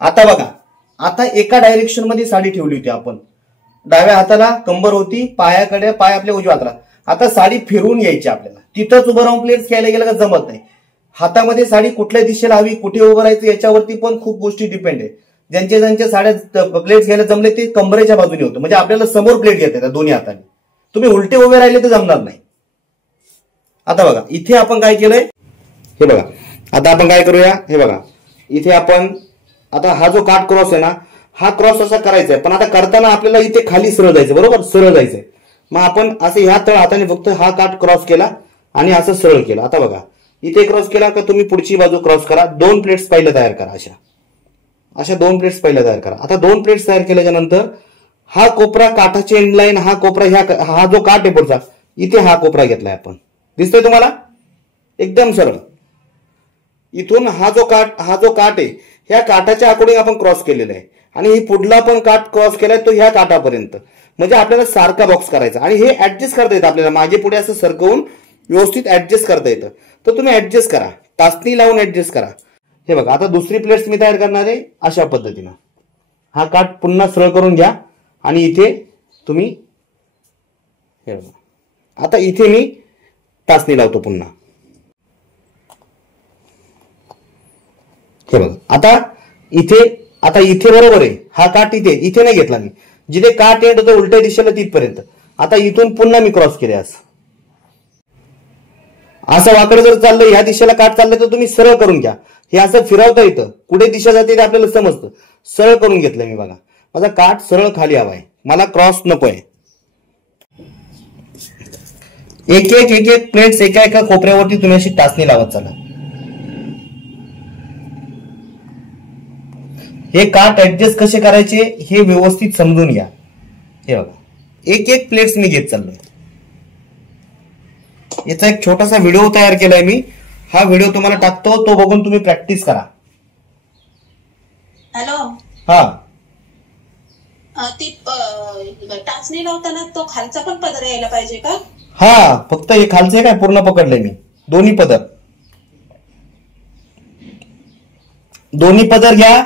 आता बघा, आता एका डायरेक्शन मध्ये साडी ठेवली होती आपण, डाव्या हाताला कंबर होती, पायाकडे पाय आपल्या उजव्या हाताला. आता साडी फिरवून यायची आपल्याला. तिथंच उभं राहून प्लेट्स घ्यायला गेलं का जमत नाही. हातामध्ये साडी कुठल्या दिशेला हवी, कुठे उभं राहायचं याच्यावरती पण खूप गोष्टी डिपेंड आहे. ज्यांच्या साड्या प्लेट्स घ्यायला जमले ते कंबरेच्या बाजूने होतं, म्हणजे आपल्याला समोर प्लेट घेता येतात दोन्ही हाताने. तुम्ही उलटे उभे राहिले तर जमणार नाही. आता बघा इथे आपण काय केलंय, हे बघा. आता आपण काय करूया, हे बघा इथे आपण आता हा जो काट क्रॉस आहे ना, हा क्रॉस असा करायचा आहे. पण आता करताना आपल्याला इथे खाली सरळ जायचं, बरोबर, सरळ जायचंय. मग आपण असं ह्या तळ हाताने फक्त हा काट क्रॉस केला आणि असं सरळ केलं. आता बघा इथे क्रॉस केला का तुम्ही पुढची बाजू क्रॉस करा. 2 प्लेट्स पहिल्या तयार करा, अशा 2 प्लेट्स पहिल्या तयार करा. आता 2 प्लेट्स तयार केल्याच्या नंतर हा कोपरा काठाची एंडलाईन, हा कोपरा हा जो काट आहे पुढचा, इथे हा कोपरा घेतलाय आपण. दिसतोय तुम्हाला, एकदम सरळ. इथून हा जो काट आहे ह्या काठाच्या अकॉर्डिंग आपण क्रॉस केलेला आहे. आणि ही पुढला पण काट क्रॉस केलाय तो ह्या काठापर्यंत. म्हणजे आपल्याला सारखा बॉक्स करायचा आणि हे ऍडजस्ट करता येतं आपल्याला. मागे पुढे असं सरकवून व्यवस्थित ऍडजस्ट करता येतं. तर तुम्ही ऍडजस्ट करा, टाचणी लावून ऍडजस्ट करा. हे बघा आता दुसरी प्लेट्स मी तयार करणार आहे अशा पद्धतीनं. हा काट पुन्हा सरळ करून घ्या आणि इथे तुम्ही हे बघा. आता इथे मी टाचणी लावतो पुन्हा. हे बघा आता इथे बरोबर आहे, हा काट इथे नाही घेतला मी. जिथे काट एंड होतं उलट्या दिशेला तिथपर्यंत. आता इथून पुन्हा मी क्रॉस केले असं वाकडं जर चाललं, ह्या दिशेला काट चाललंय तर तुम्ही सरळ करून घ्या. हे असं फिरवता येतं, कुठे दिशा जाते ते आपल्याला समजतं. सरळ करून घेतलंय मी बघा. माझा काट सरळ खाली हवाय, मला क्रॉस नकोय. एक एक प्लेट्स एका कोपऱ्यावरती तुम्ही अशी टाचणी लावत चला. हे काट ऍडजस्ट कसे करायचे हे व्यवस्थित समजून घ्या. हे बघा एक प्लेट्स मी घेत चाललोय. याचा एक छोटासा व्हिडिओ तयार केलाय मी, हा व्हिडिओ तुम्हाला टाकतो, तो बघून तुम्ही प्रॅक्टिस करा. हॅलो, हा ती टाचणी लावताना तो खालचा पण पदर यायला पाहिजे का? हा, फक्त हे खालचे काय पूर्ण पकडले मी, दोन्ही पदर घ्या.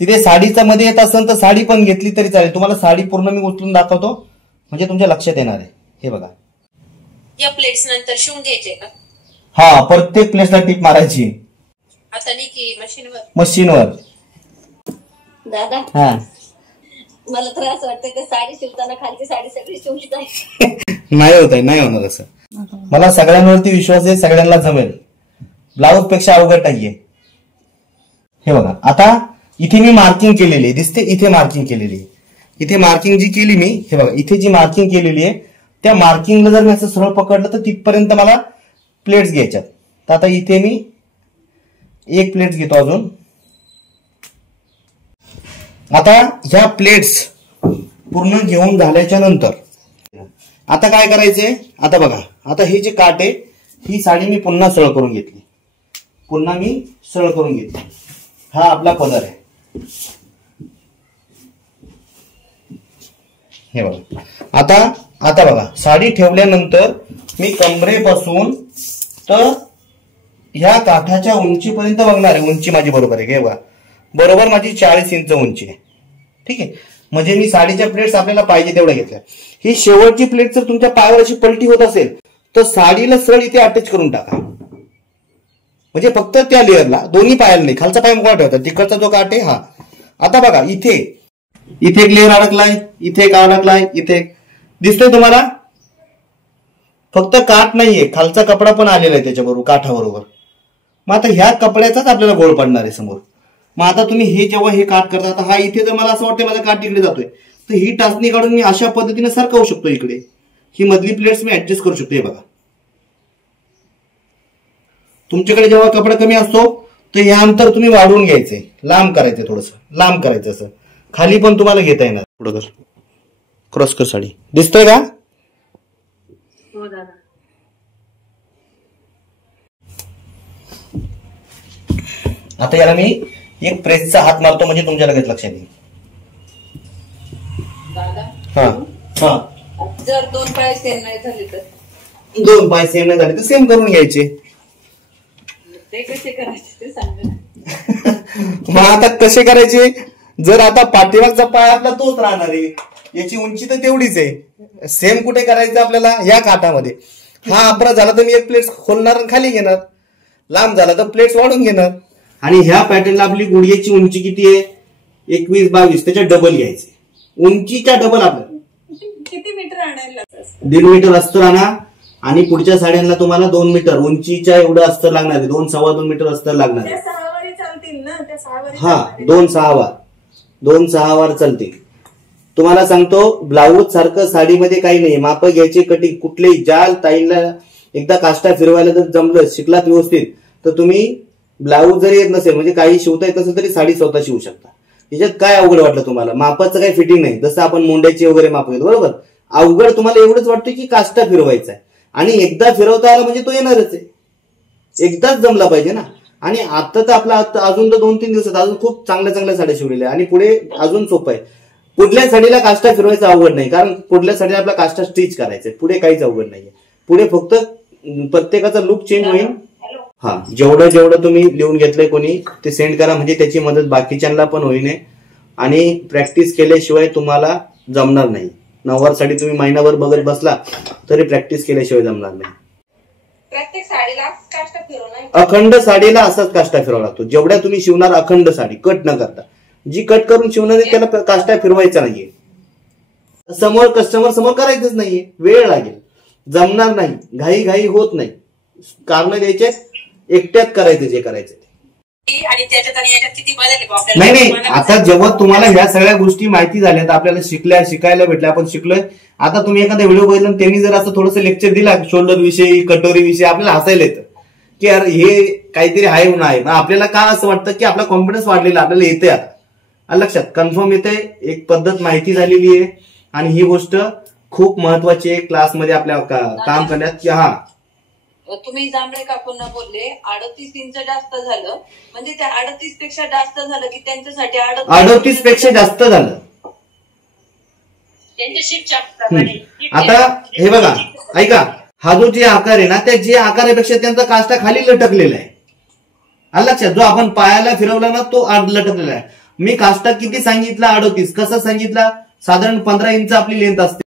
तिथे साडीचा मध्ये येत असेल तर साडी पण घेतली तरी चालेल. तुम्हाला साडी पूर्ण मी उचलून दाखवतो म्हणजे तुमच्या लक्षात येणार आहे. हे बघा, या प्लेट्स नंतर शिवून घ्यायचे का? हा, प्रत्येक प्लेट्सला टीप मारायची. आता नाही की मशीनवर. दादा, हा, मला तर असं वाटतं की साडी शिवताना खालची साडी सगळी शिवली जाईल. नाही होणार असं. मला सगळ्यांवरती विश्वास आहे, सगळ्यांना जमेल. ब्लाऊज पेक्षा अवघड नाहीये. हे बघा आता इथे मी मार्किंग केलेली आहे, दिसते इथे मार्किंग केलेली आहे. इथे मार्किंग जी केली मी, हे बघा इथे जी मार्किंग केलेली आहे त्या मार्किंगला जर मी असं सरळ पकडलं तर तिथपर्यंत मला प्लेट्स घ्यायच्यात. तर आता इथे मी एक प्लेट्स घेतो अजून. आता ह्या प्लेट्स पूर्ण घेऊन झाल्याच्या नंतर आता काय करायचंय, आता बघा आता हे जे काट आहे ही साडी मी पुन्हा सरळ करून घेतली. हा आपला पदर आहे. हे बघा आता बघा साडी ठेवल्यानंतर मी कमरेपासून तर ह्या काठाच्या उंचीपर्यंत बघणार आहे. उंची माझी बरोबर आहे, बघा बरोबर माझी 40 इंच उंची आहे. ठीक आहे, म्हणजे मी साडीच्या प्लेट्स आपल्याला पाहिजे तेवढ्या घेतल्या. ही शेवटची प्लेट जर तुमच्या पायावर अशी पलटी होत असेल तर साडीला सरळ इथे अटॅच करून टाका. म्हणजे फक्त त्या लेअरला, दोन्ही पायाला नाही, खालचा पाय मोकळा ठेवता. तिकडचा जो काट आहे हा. आता बघा इथे एक लेअर अडकलाय, इथे एक अडकलाय, इथे एक दिसतोय तुम्हाला. फक्त काट नाहीये, खालचा कपडा पण आलेला आहे त्याच्याबरोबर, काठाबरोबर. मग आता ह्या कपड्याचाच आपल्याला गोळ पडणार आहे समोर. मग आता तुम्ही हे जेव्हा हे काट करता, आता हा इथे जर मला असं वाटतं माझा काट तिकडे जातोय तर ही टाचणी काढून मी अशा पद्धतीने सरकवू शकतो. इकडे ही मधली प्लेट्स मी ऍडजस्ट करू शकतो. हे बघा, तुमच्याकडे जेव्हा कपडा कमी असतो तर हे अंतर तुम्ही वाढवून घ्यायचंय, लांब करायचंय, थोडंसं लांब करायचं. असं खाली पण तुम्हाला घेता येणार. पुढे कर, क्रॉस कर साडी. दिसतोय का? हो दादा. आता याला मी एक प्रेसचा हात मारतो म्हणजे तुमच्या लगेच लक्षात येईल. जर 2 पाय सेम नाही झाले तर 2 पाय सेम नाही झाले तर सेम करून घ्यायचे. ते कसे करायचे ते सांगा. मग आता कसे करायचे? जर आता पाठीमागचा पाय आपला तोच राहणार आहे, याची उंची तर तेवढीच आहे, सेम कुठे करायचं आपल्याला? या काठामध्ये. हा अपरा झाला तर मी एक प्लेट खोलणार आणि खाली घेणार, लांब झाला तर प्लेट्स वाढून घेणार. आणि ह्या पॅटर्नला आपली गुडघ्याची उंची किती आहे? 21-22, त्याच्या डबल घ्यायचे, उंचीच्या डबल. आपल्याला किती मीटर आणायला? 1.5 मीटर अस्तर आणा. आणि पुढच्या साड्यांना तुम्हाला 2 मीटर उंचीच्या एवढं अस्तर लागणार आहे, 2-2.25 मीटर अस्तर लागणार आहे. हा, 2-6 वार चालतील. तुम्हाला सांगतो, ब्लाऊज सारखं साडीमध्ये काही नाही. माप घ्यायची, कटिंग कुठलेही. ज्या ताईला एकदा काष्टा फिरवायला जर जमलं, शिकलात व्यवस्थित, तर तुम्ही ब्लाऊज जरी येत नसेल, म्हणजे काही शिवता येत असेल तरी साडी स्वतः शिवू शकता. याच्यात काय अवघड वाटलं तुम्हाला? मापाचं काही फिटिंग नाही, जसं आपण मुंड्याची वगैरे माप घेतो, बरोबर. अवघड तुम्हाला एवढंच वाटतं की काष्टा फिरवायचा आहे, आणि एकदा फिरवता आला म्हणजे तो येणारच आहे. एकदाच जमला पाहिजे ना. आणि आता तर आपला अजून तर 2-3 दिवसात अजून खूप चांगल्या साड्या शिवलेल्या आहे, आणि पुढे अजून सोपं आहे. पुढल्या साडीला काष्टा फिरवायचा अवघड नाही, कारण पुढल्या साडीला आपला काष्टा स्टिच करायचंय. पुढे काहीच अवघड नाहीये. पुढे फक्त प्रत्येकाचा लुक चेंज होईल. हा, जेवढं तुम्ही लिहून घेतलंय कोणी ते सेंड करा, म्हणजे त्याची मदत बाकीच्यांना पण होईल. आणि प्रॅक्टिस केल्याशिवाय तुम्हाला जमणार नाही. नऊवार साडी तुम्ही महिनाभर बघत बसला तरी प्रॅक्टिस केल्याशिवाय जमणार नाही. प्रत्येक साडीला काष्टा फिरवणार, अखंड साडीला असाच काष्टा फिरवावा लागतो. जेवढ्या तुम्ही शिवणार अखंड साडी, कट न करता. जी कट करून शिवणार आहे त्याला काष्टा फिरवायचा नाहीये. समोर कस्टमर समोर करायचंच नाहीये, वेळ लागेल, जमणार नाही, घाई होत नाही. कारण द्यायचे, एकट्यात करायचं जे करायचं. आणि त्याच्यात आणि याच्यात किती बदल? नाही, आता जेव्हा तुम्हाला ह्या सगळ्या गोष्टी माहिती झाल्या, तर आपल्याला शिकायला भेटल्या, आपण शिकलोय. आता तुम्ही एखादा व्हिडिओ बघितला, त्यांनी जर असं थोडंसं लेक्चर दिला शोल्डर विषयी, कटोरी विषयी, आपल्याला हसायला येतं की यार हे काहीतरी आहे म्हणून आहे. आपल्याला का असं वाटतं की आपला कॉन्फिडन्स वाढलेला, आपल्याला येते. आता लक्षात कन्फर्म येते, एक पद्धत माहिती झालेली आहे. आणि ही गोष्ट खूप महत्वाची आहे क्लासमध्ये आपल्या काम करण्यात. की हा, तुम्ही जांभळे काकूंना बोलले 38 इंच जास्त झालं, म्हणजे त्या 38 पेक्षा जास्त झालं की त्यांच्यासाठी 38 पेक्षा जास्त झालं. त्यांच्या शिफ्टच्या आता हे बघा, ऐका, हा जो जे आकार आहे ना, त्या जे आकारापेक्षा त्यांचा काष्टा खाली लटकलेला आहे. लक्षात, जो आपण पायाला फिरवला ना तो लटकलेला आहे. मी काष्टा किती सांगितला? 38. कसं सांगितला? साधारण 15 इंच आपली लेंथ असते.